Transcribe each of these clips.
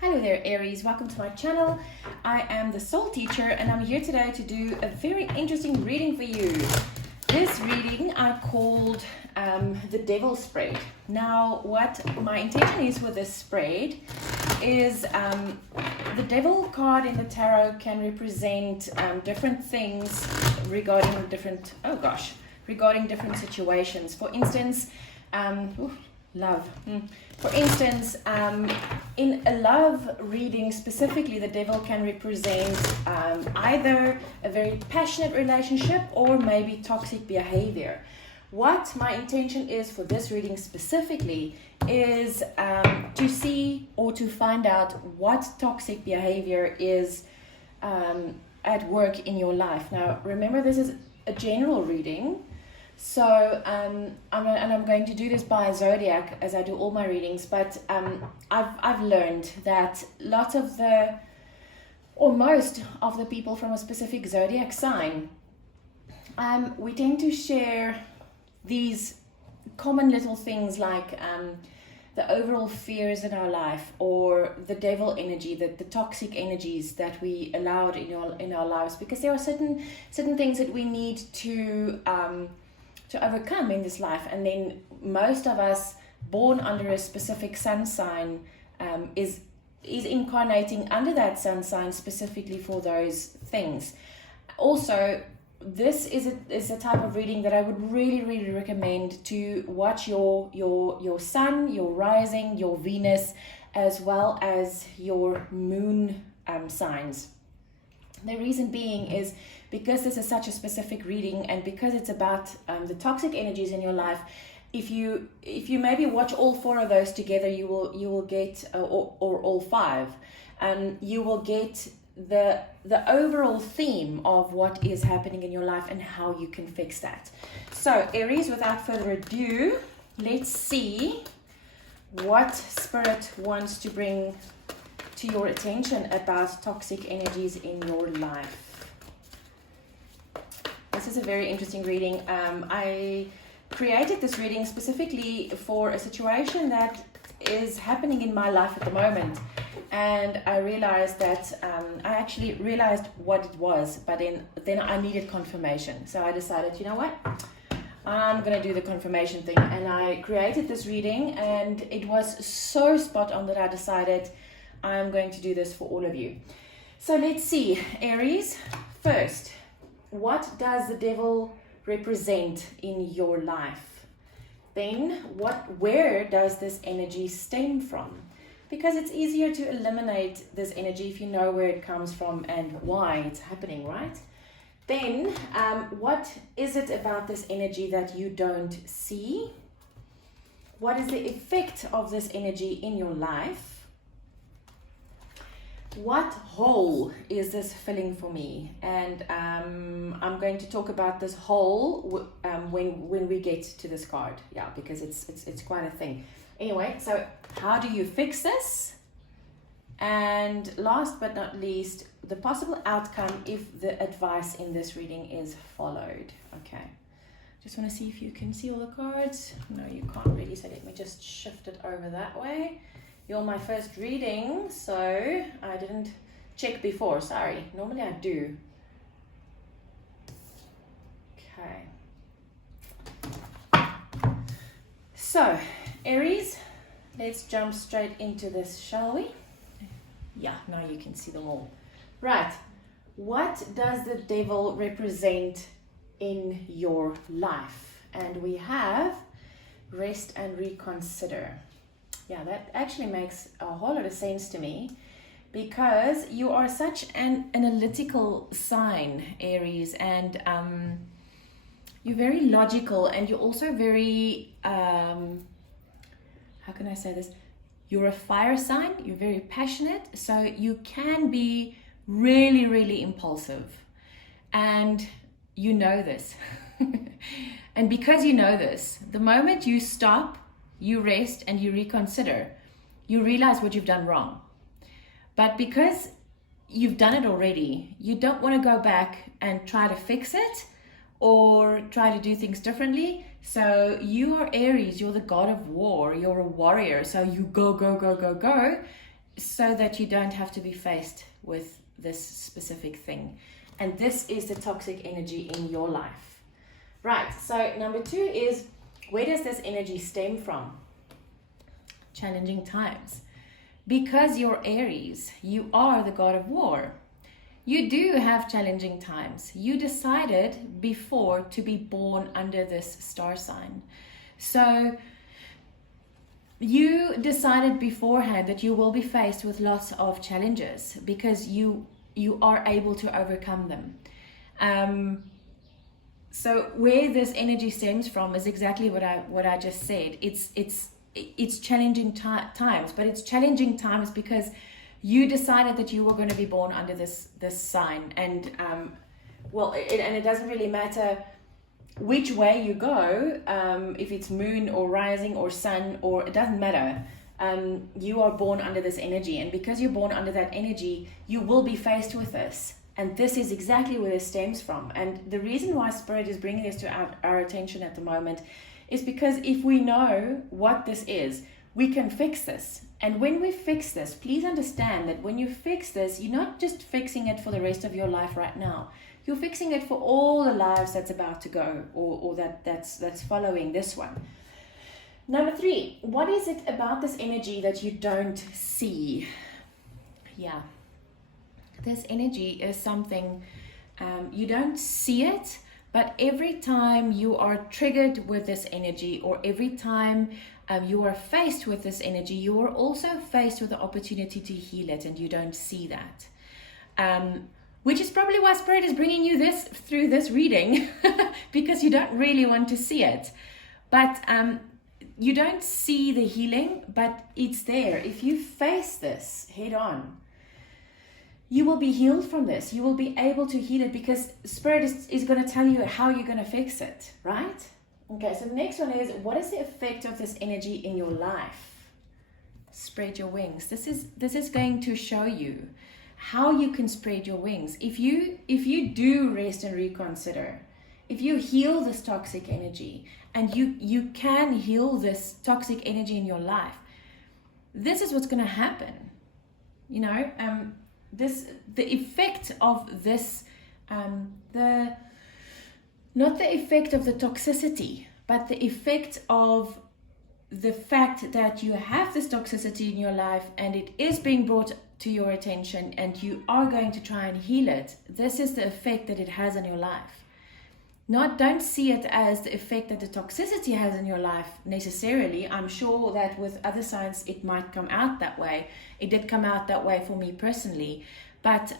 Hello there, Aries. Welcome to my channel. I am the soul teacher and I'm here today to do a very interesting reading for you. This reading I called the Devil Spread. Now, what my intention is with this spread is the Devil card in the tarot can represent different things regarding different situations. For instance, love. For instance, in a love reading specifically, the devil can represent either a very passionate relationship or maybe toxic behavior. What my intention is for this reading specifically is to see or to find out what toxic behavior is at work in your life. Now, remember, this is a general reading. So, I'm going to do this by zodiac as I do all my readings, but I've learned that most of the people from a specific zodiac sign, we tend to share these common little things like the overall fears in our life, or the devil energy, the toxic energies that we allowed in our lives, because there are certain things that we need to overcome in this life. And then most of us born under a specific sun sign is incarnating under that sun sign specifically for those things. Also, this is a type of reading that I would really recommend to watch your sun, your rising, your Venus, as well as your moon signs. The reason being is because this is such a specific reading, and because it's about the toxic energies in your life. If you maybe watch all four of those together, you will get or all five, you will get the overall theme of what is happening in your life and how you can fix that. So, Aries, without further ado, let's see what Spirit wants to bring to your attention about toxic energies in your life. This is a very interesting reading. I created this reading specifically for a situation that is happening in my life at the moment, and I realized that I actually realized what it was, but then I needed confirmation. So I decided, you know what, I'm gonna do the confirmation thing, and I created this reading, and it was so spot on that I decided I'm going to do this for all of you. So let's see, Aries. First, what does the devil represent in your life? Then, where does this energy stem from? Because it's easier to eliminate this energy if you know where it comes from and why it's happening, right? Then, what is it about this energy that you don't see? What is the effect of this energy in your life? What hole is this filling for me? And I'm going to talk about this hole when we get to this card. Yeah, because it's quite a thing. Anyway, so how do you fix this? And last but not least, the possible outcome if the advice in this reading is followed. Okay, just want to see if you can see all the cards. No, you can't really, so let me just shift it over that way. You're my first reading, so I didn't check before, sorry. Normally I do. Okay. So, Aries, let's jump straight into this, shall we? Yeah, now you can see them all. Right, what does the devil represent in your life? And we have rest and reconsider. Yeah, that actually makes a whole lot of sense to me, because you are such an analytical sign, Aries, and you're very logical, and you're also very, how can I say this? You're a fire sign, you're very passionate, so you can be really impulsive, and you know this. And because you know this, the moment you stop, you rest and you reconsider, you realize what you've done wrong. But because you've done it already, you don't want to go back and try to fix it or try to do things differently. So you are Aries, you're the god of war, you're a warrior. So you go. so that you don't have to be faced with this specific thing. And this is the toxic energy in your life. Right, so number 2 is, where does this energy stem from? Challenging times. Because you're Aries, you are the god of war. You do have challenging times. You decided before to be born under this star sign. So you decided beforehand that you will be faced with lots of challenges because you are able to overcome them. So where this energy stems from is exactly what I just said. It's challenging times, but it's challenging times because you decided that you were going to be born under this sign, and it doesn't really matter which way you go, if it's moon or rising or sun, or it doesn't matter. You are born under this energy, and because you're born under that energy, you will be faced with this. And this is exactly where this stems from. And the reason why Spirit is bringing this to our attention at the moment is because if we know what this is, we can fix this. And when we fix this, please understand that when you fix this, you're not just fixing it for the rest of your life right now. You're fixing it for all the lives that's about to go, or that's following this one. Number 3, what is it about this energy that you don't see? Yeah, this energy is something, you don't see it, but every time you are triggered with this energy, or every time you are faced with this energy, you are also faced with the opportunity to heal it, and you don't see that. Which is probably why Spirit is bringing you this through this reading, because you don't really want to see it. But you don't see the healing, but it's there. If you face this head on, you will be healed from this. You will be able to heal it because Spirit is going to tell you how you're going to fix it, right? Okay, so the next one is, what is the effect of this energy in your life? Spread your wings. This is going to show you how you can spread your wings. If you do rest and reconsider, if you heal this toxic energy, and you can heal this toxic energy in your life, this is what's going to happen. You know, the effect of this, not the effect of the toxicity, but the effect of the fact that you have this toxicity in your life and it is being brought to your attention and you are going to try and heal it. This is the effect that it has on your life. Don't see it as the effect that the toxicity has in your life necessarily. I'm sure that with other signs it might come out that way. It did come out that way for me personally. But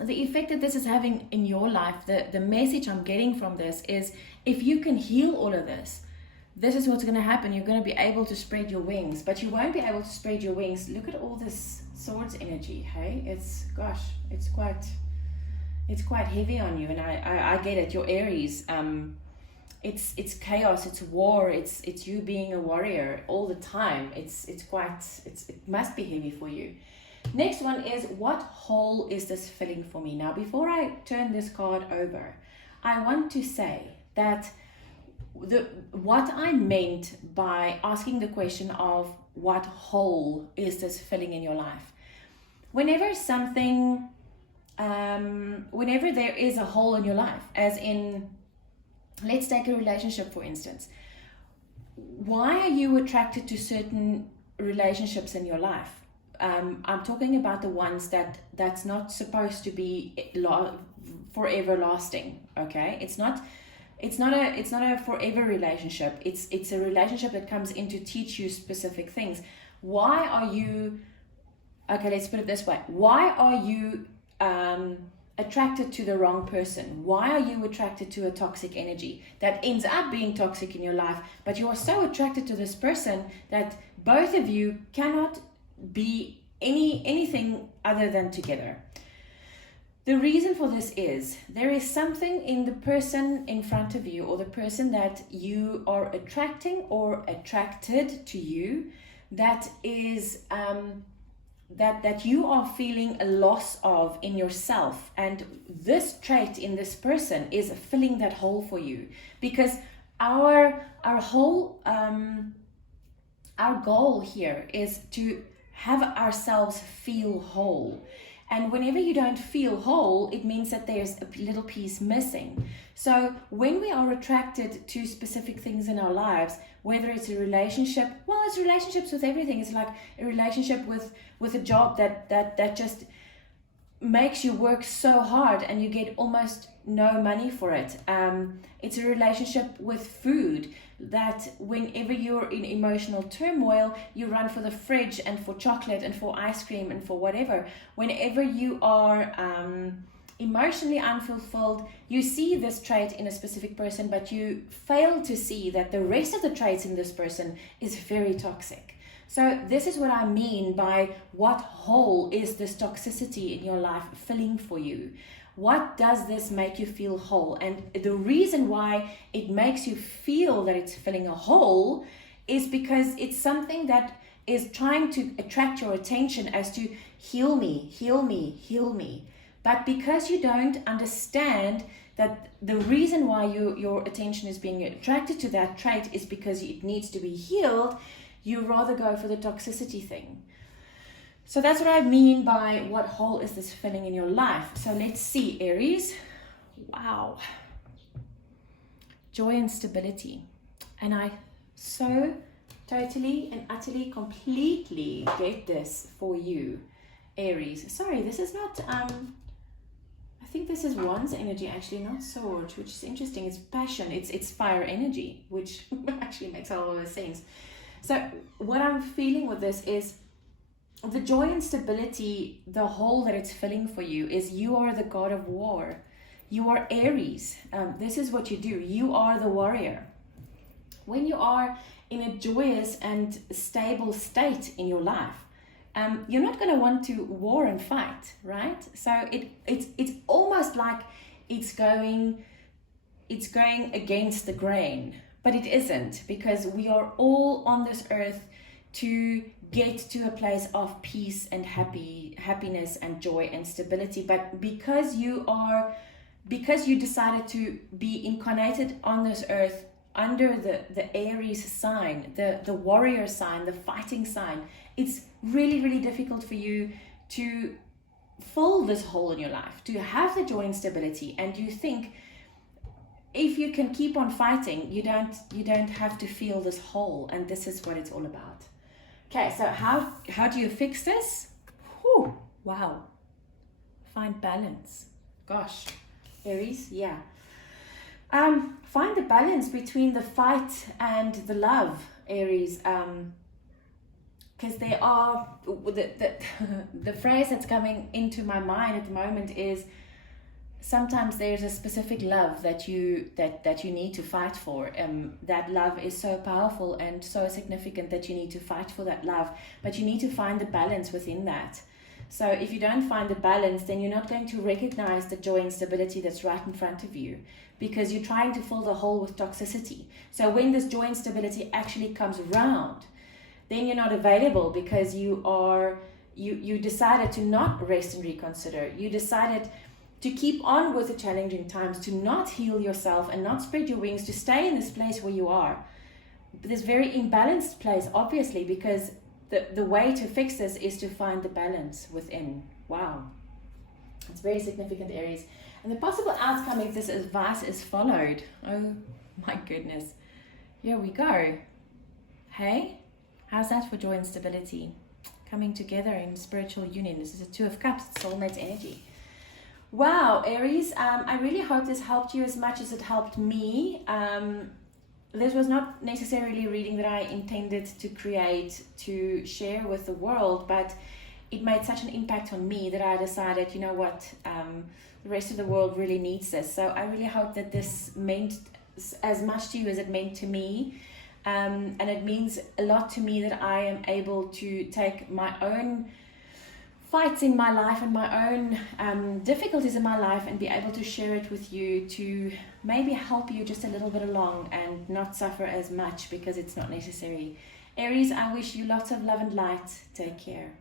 the effect that this is having in your life, the message I'm getting from this is, if you can heal all of this, this is what's going to happen. You're going to be able to spread your wings, but you won't be able to spread your wings. Look at all this swords energy, hey? It's quite heavy on you, and I get it. You're Aries. It's chaos, it's war, it's you being a warrior all the time. It must be heavy for you. Next one is, what hole is this filling for me? Now, before I turn this card over, I want to say that what I meant by asking the question of what hole is this filling in your life. Whenever there is a hole in your life, as in, let's take a relationship for instance. Why are you attracted to certain relationships in your life? I'm talking about the ones that's not supposed to be forever lasting. Okay, it's not a forever relationship. It's a relationship that comes in to teach you specific things. Why are you? Okay, let's put it this way. Why are you attracted to the wrong person? Why are you attracted to a toxic energy that ends up being toxic in your life, but you are so attracted to this person that both of you cannot be anything other than together? The reason for this is, there is something in the person in front of you, or the person that you are attracting or attracted to you, that is that you are feeling a loss of in yourself, and this trait in this person is filling that hole for you. Because our goal here is to have ourselves feel whole. And whenever you don't feel whole, it means that there's a little piece missing. So when we are attracted to specific things in our lives, whether it's a relationship, well, it's relationships with everything. It's like a relationship with a job that just makes you work so hard and you get almost no money for it. It's a relationship with food, that whenever you're in emotional turmoil, you run for the fridge and for chocolate and for ice cream and for whatever. Whenever you are emotionally unfulfilled, you see this trait in a specific person, but you fail to see that the rest of the traits in this person is very toxic. So this is what I mean by what hole is this toxicity in your life filling for you? What does this make you feel whole? And the reason why it makes you feel that it's filling a hole is because it's something that is trying to attract your attention as to heal me, heal me, heal me. But because you don't understand that the reason why your attention is being attracted to that trait is because it needs to be healed, you rather go for the toxicity thing. So that's what I mean by what hole is this filling in your life. So let's see, Aries. Wow. Joy and stability. And I so totally and utterly, completely get this for you, Aries. Sorry, this is not, I think this is Wands energy, actually, not Sword, which is interesting. It's passion, it's fire energy, which actually makes a lot of sense. So what I'm feeling with this is the joy and stability, the hole that it's filling for you is you are the god of war. You are Aries. This is what you do. You are the warrior. When you are in a joyous and stable state in your life, you're not going to want to war and fight, right? So it's almost like it's going against the grain, but it isn't, because we are all on this earth to get to a place of peace and happiness and joy and stability. But because you decided to be incarnated on this earth under the Aries sign, the warrior sign, the fighting sign, it's really, really difficult for you to fill this hole in your life, to have the joy and stability. And you think, if you can keep on fighting, you don't have to feel this hole. And this is what it's all about. Okay, so how do you fix this? Whew, wow. Find balance. Gosh, Aries, yeah. Find the balance between the fight and the love, Aries. Because they are, the phrase that's coming into my mind at the moment is, sometimes there's a specific love that you need to fight for. That love is so powerful and so significant that you need to fight for that love, but you need to find the balance within that. So if you don't find the balance, then you're not going to recognize the joy and stability that's right in front of you, because you're trying to fill the hole with toxicity. So when this joy and stability actually comes around, then you're not available, because you decided to not rest and reconsider. You decided to keep on with the challenging times, to not heal yourself and not spread your wings, to stay in this place where you are. This very imbalanced place, obviously, because the way to fix this is to find the balance within. Wow. It's very significant, Aries. And the possible outcome if this advice is followed. Oh my goodness. Here we go. Hey, how's that for joy and stability? Coming together in spiritual union. This is a Two of Cups, soulmate energy. Wow, Aries, I really hope this helped you as much as it helped me. This was not necessarily a reading that I intended to create to share with the world, but it made such an impact on me that I decided, you know what, the rest of the world really needs this. So I really hope that this meant as much to you as it meant to me. And it means a lot to me that I am able to take my own fights in my life and my own difficulties in my life and be able to share it with you, to maybe help you just a little bit along and not suffer as much, because it's not necessary. Aries, I wish you lots of love and light. Take care.